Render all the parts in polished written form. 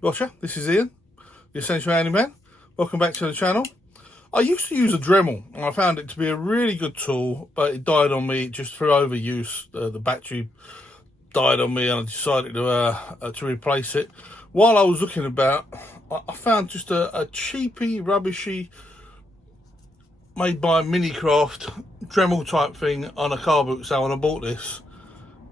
Gotcha, this is Ian, the Essential Handyman. Welcome back to the channel. I used to use a Dremel and I found it to be a really good tool, but it died on me just through overuse. The battery died on me and I decided to replace it. While I was looking about, I found just a cheapy, rubbishy, made by Minicraft Dremel type thing on a car boot sale, and I bought this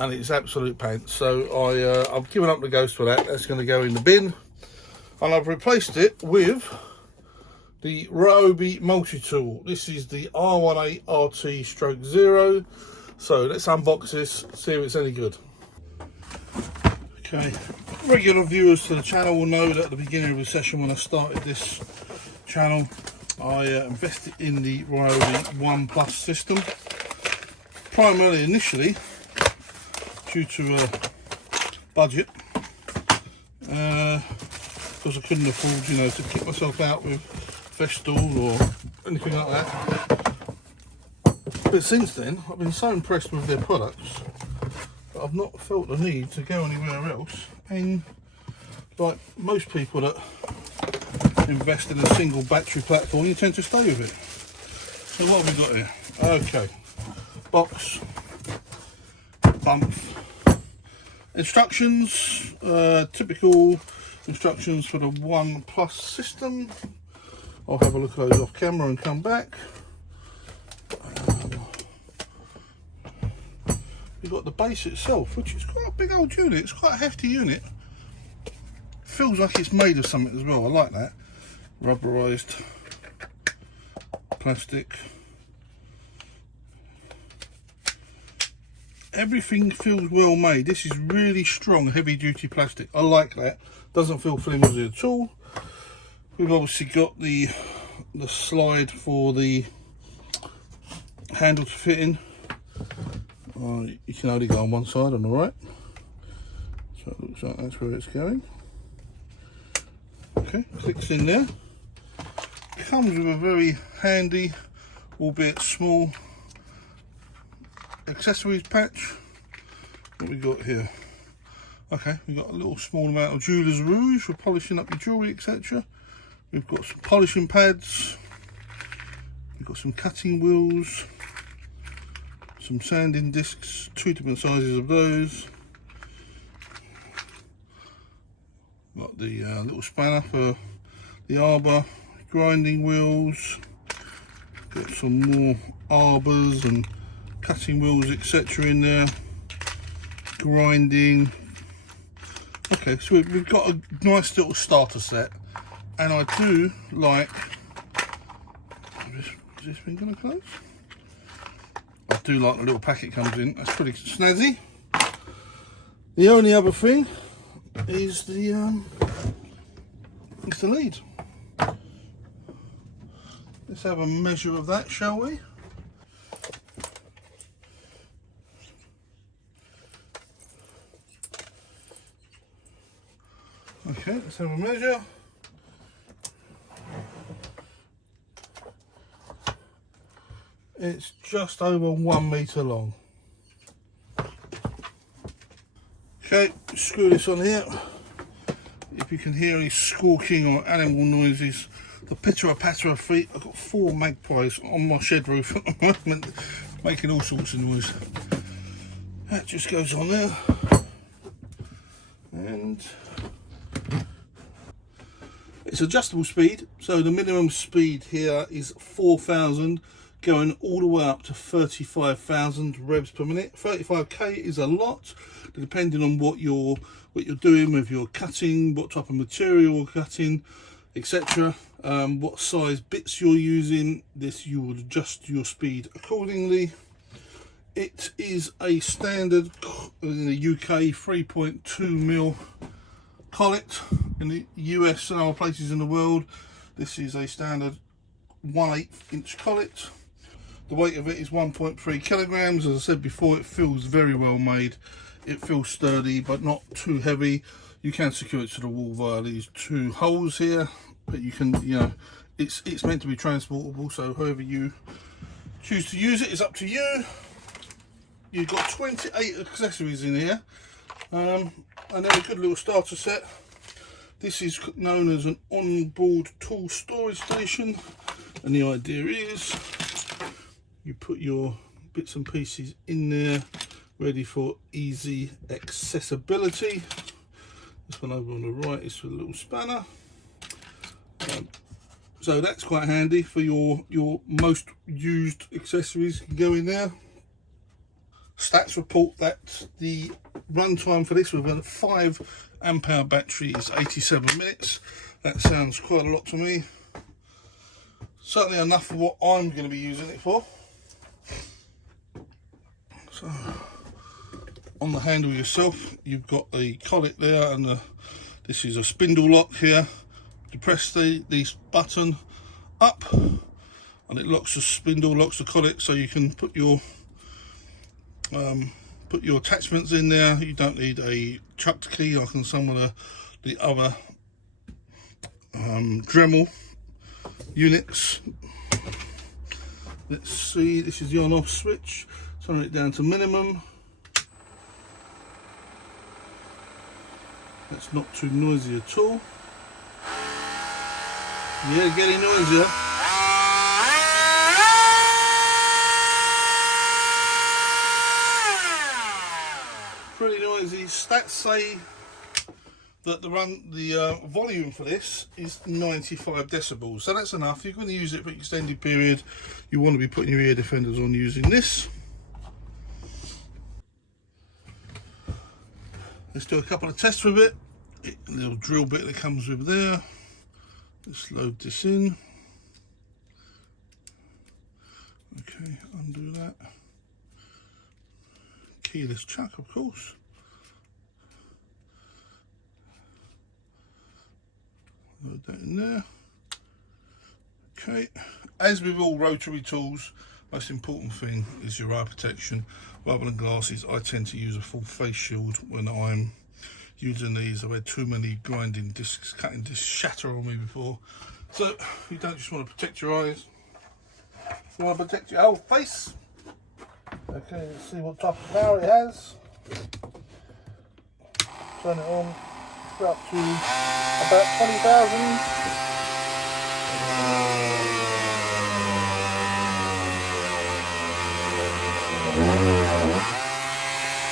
and it's absolute pants. So I've given up the ghost for that. That's going to go in the bin, and I've replaced it with the Ryobi multi-tool. This is the R18RT-0. So let's unbox this, see if it's any good. Okay, regular viewers to the channel will know that at the beginning of the session when I started this channel, I invested in the Ryobi 1 Plus system, primarily initially due to budget, because I couldn't afford, to kick myself out with Festool or anything like that. But since then, I've been so impressed with their products that I've not felt the need to go anywhere else. And like most people that invest in a single battery platform, you tend to stay with it. So what have we got here? Okay, box, bump, instructions, typical instructions for the 1 Plus system. I'll have a look at those off camera and come back. We've got the base itself, which is quite a big old unit. It's quite a hefty unit. Feels like it's made of something as well. I like that. Rubberized plastic. Everything feels well made. This is really strong, heavy duty plastic. I like that. Doesn't feel flimsy at all. We've obviously got the slide for the handle to fit in. You can only go on one side on the right. So it looks like that's where it's going. Okay, clicks in there. Comes with a very handy, albeit small, accessories patch. What we got here? Okay, we've got a little small amount of jeweler's rouge for polishing up your jewellery, etc. We've got some polishing pads. We've got some cutting wheels, some sanding discs, 2 different sizes of those. Got the little spanner for the arbor, grinding wheels. Got some more arbors and cutting wheels, etc. in there. Grinding. Okay, so we've got a nice little starter set, and I do like. Is this thing gonna close? I do like the little packet comes in. That's pretty snazzy. The only other thing is the lead. Let's have a measure of that, shall we? Okay, let's have a measure. It's just over 1 metre long. Okay, screw this on here. If you can hear any squawking or animal noises, the pitter-a-patter of feet. I've got 4 magpies on my shed roof at the moment, making all sorts of noise. That just goes on there. And it's adjustable speed, so the minimum speed here is 4,000, going all the way up to 35,000 revs per minute. 35k is a lot, depending on what you're doing with your cutting, what type of material you're cutting, etc. What size bits you're using. This, you will adjust your speed accordingly. It is a standard in the UK 3.2mm collet. In the US and other places in the world, this is a standard 1/8 inch collet. The weight of it is 1.3 kilograms. As I said before, it feels very well made. It feels sturdy but not too heavy. You can secure it to the wall via these 2 holes here, but you can, it's meant to be transportable, so however you choose to use it is up to you. You've got 28 accessories in here, and then a good little starter set This is known as an onboard tool storage station, and the idea is you put your bits and pieces in there ready for easy accessibility. This one over on the right is for the little spanner. So that's quite handy for your most used accessories. Can go in there. Stats report that the runtime for this with a 5 amp hour battery is 87 minutes. That sounds quite a lot to me. Certainly enough for what I'm going to be using it for. So on the handle yourself, you've got a collet there, and this is a spindle lock here. You press this button up, and it locks the spindle, locks the collet, so you can put your attachments in there. You don't need a chucked key like on some of the other Dremel units. Let's see, this is the on off switch. Turn it down to minimum. That's not too noisy at all. Yeah, getting noisier. Pretty noisy. Stats say that the volume for this is 95 decibels, so that's enough. You're going to use it for an extended period. You want to be putting your ear defenders on using this. Let's do a couple of tests with it. A little drill bit that comes with there. Let's load this in. Okay, undo that. Keyless chuck, of course. Load that in there. Okay, as with all rotary tools, most important thing is your eye protection. Rather than glasses, I tend to use a full face shield when I'm using these. I've had too many grinding discs, cutting discs shatter on me before. So you don't just want to protect your eyes, you want to protect your whole face. Okay, let's see what type of power it has. Turn it on. Go up to about 20,000.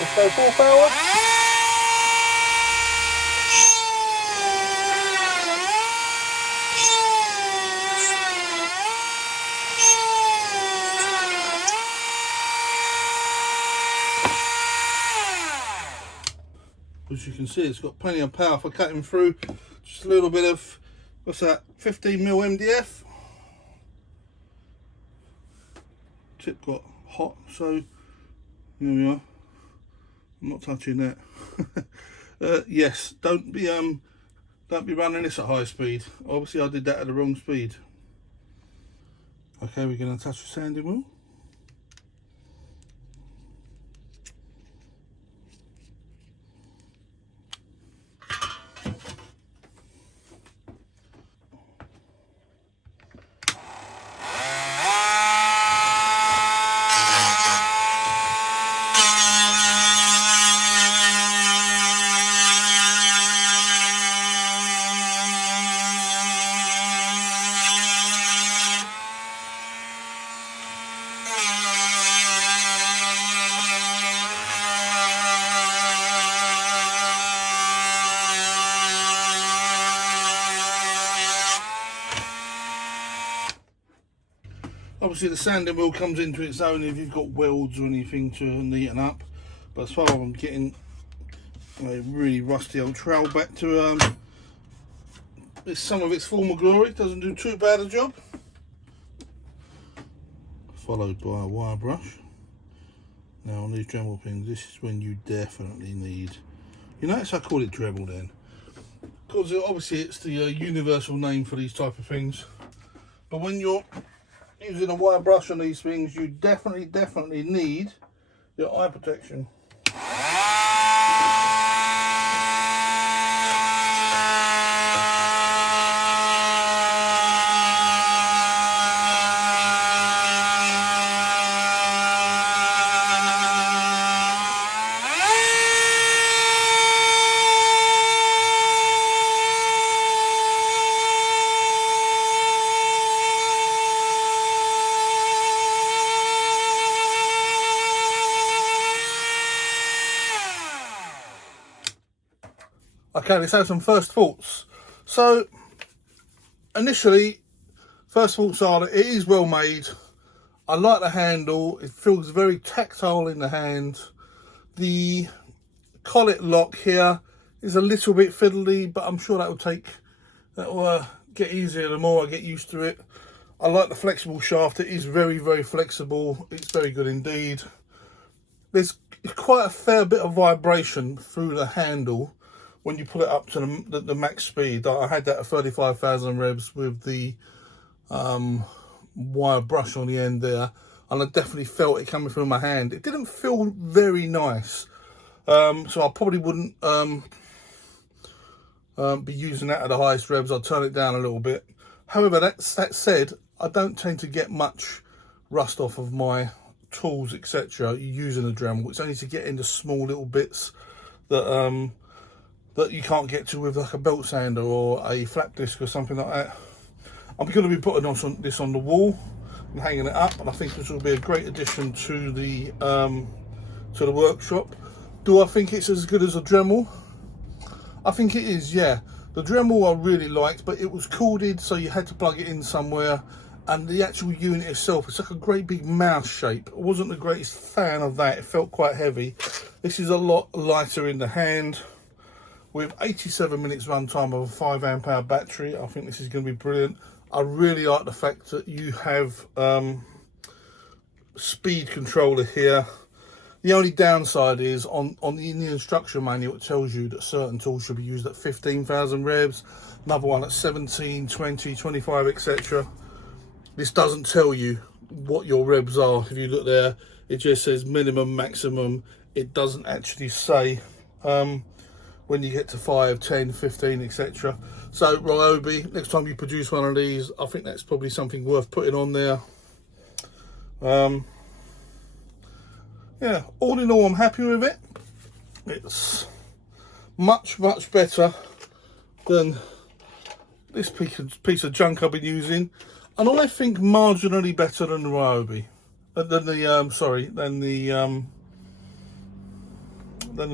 Let's go full power. As you can see, it's got plenty of power for cutting through. Just a little bit of, what's that, 15mm MDF. Tip got hot, so here we are. I'm not touching that. Yes, don't be running this at high speed. Obviously I did that at the wrong speed. Okay, we're going to touch the sanding wheel. Obviously the sanding wheel comes into its own if you've got welds or anything to neaten up, but as far as I'm getting a really rusty old trowel back to some of its former glory, doesn't do too bad a job. Followed by a wire brush. Now on these Dremel pins, this is when you definitely need, you notice I call it Dremel then, because obviously it's the universal name for these type of things, but when you're using a wire brush on these things, you definitely need your eye protection. Okay, let's have some first thoughts. So, initially, first thoughts are that it is well made. I like the handle. It feels very tactile in the hand. The collet lock here is a little bit fiddly, but I'm sure that will get easier the more I get used to it. I like the flexible shaft. It is very, very flexible. It's very good indeed. There's quite a fair bit of vibration through the handle when you put it up to the max speed. I had that at 35,000 revs with the wire brush on the end there, and I definitely felt it coming through my hand. It didn't feel very nice, so I probably wouldn't be using that at the highest revs. I'll turn it down a little bit. However, that said, I don't tend to get much rust off of my tools, etc. using a Dremel. It's only to get into small little bits that that you can't get to with like a belt sander or a flap disc or something like that. I'm going to be putting this on the wall and hanging it up, and I think this will be a great addition to the workshop. Do I think it's as good as a Dremel? I think it is, yeah. The Dremel I really liked, but it was corded, so you had to plug it in somewhere. And the actual unit itself, it's like a great big mouse shape. I wasn't the greatest fan of that. It felt quite heavy. This is a lot lighter in the hand. With 87 minutes runtime of a 5 amp hour battery, I think this is going to be brilliant. I really like the fact that you have speed controller here. The only downside is in the instruction manual, it tells you that certain tools should be used at 15,000 revs, another one at 17, 20, 25, etc. This doesn't tell you what your revs are. If you look there, it just says minimum, maximum. It doesn't actually say when you get to 5, 10, 15, etc. So Ryobi, next time you produce one of these, I think that's probably something worth putting on there. Yeah, all in all, I'm happy with it. It's much, much better than this piece of junk I've been using. And I think marginally better than the Ryobi, than the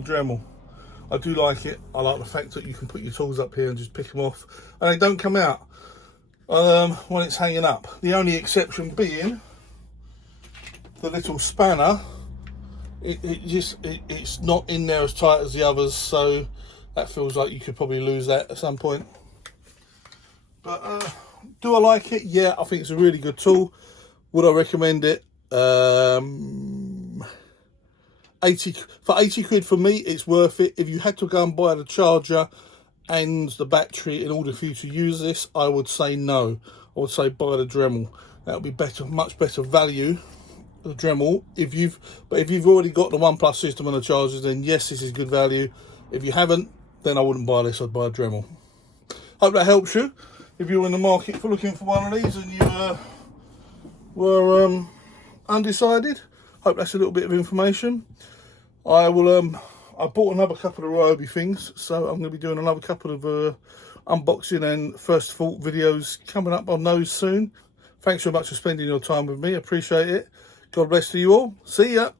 Dremel. I do like it. I like the fact that you can put your tools up here and just pick them off, and they don't come out when it's hanging up. The only exception being the little spanner. It's not in there as tight as the others, so that feels like you could probably lose that at some point. But do I like it? Yeah, I think it's a really good tool. Would I recommend it? 80 quid for me, it's worth it. If you had to go and buy the charger and the battery in order for you to use this, I would say no. I would say buy the Dremel. That would be better, much better value. The Dremel. If you've already got the OnePlus system and the chargers, then yes, this is good value. If you haven't, then I wouldn't buy this. I'd buy a Dremel. Hope that helps you. If you're in the market for looking for one of these and you were undecided, hope that's a little bit of information. I bought another couple of Ryobi things, so I'm going to be doing another couple of unboxing and first thought videos coming up on those soon. Thanks so much for spending your time with me. Appreciate it. God bless to you all. See ya.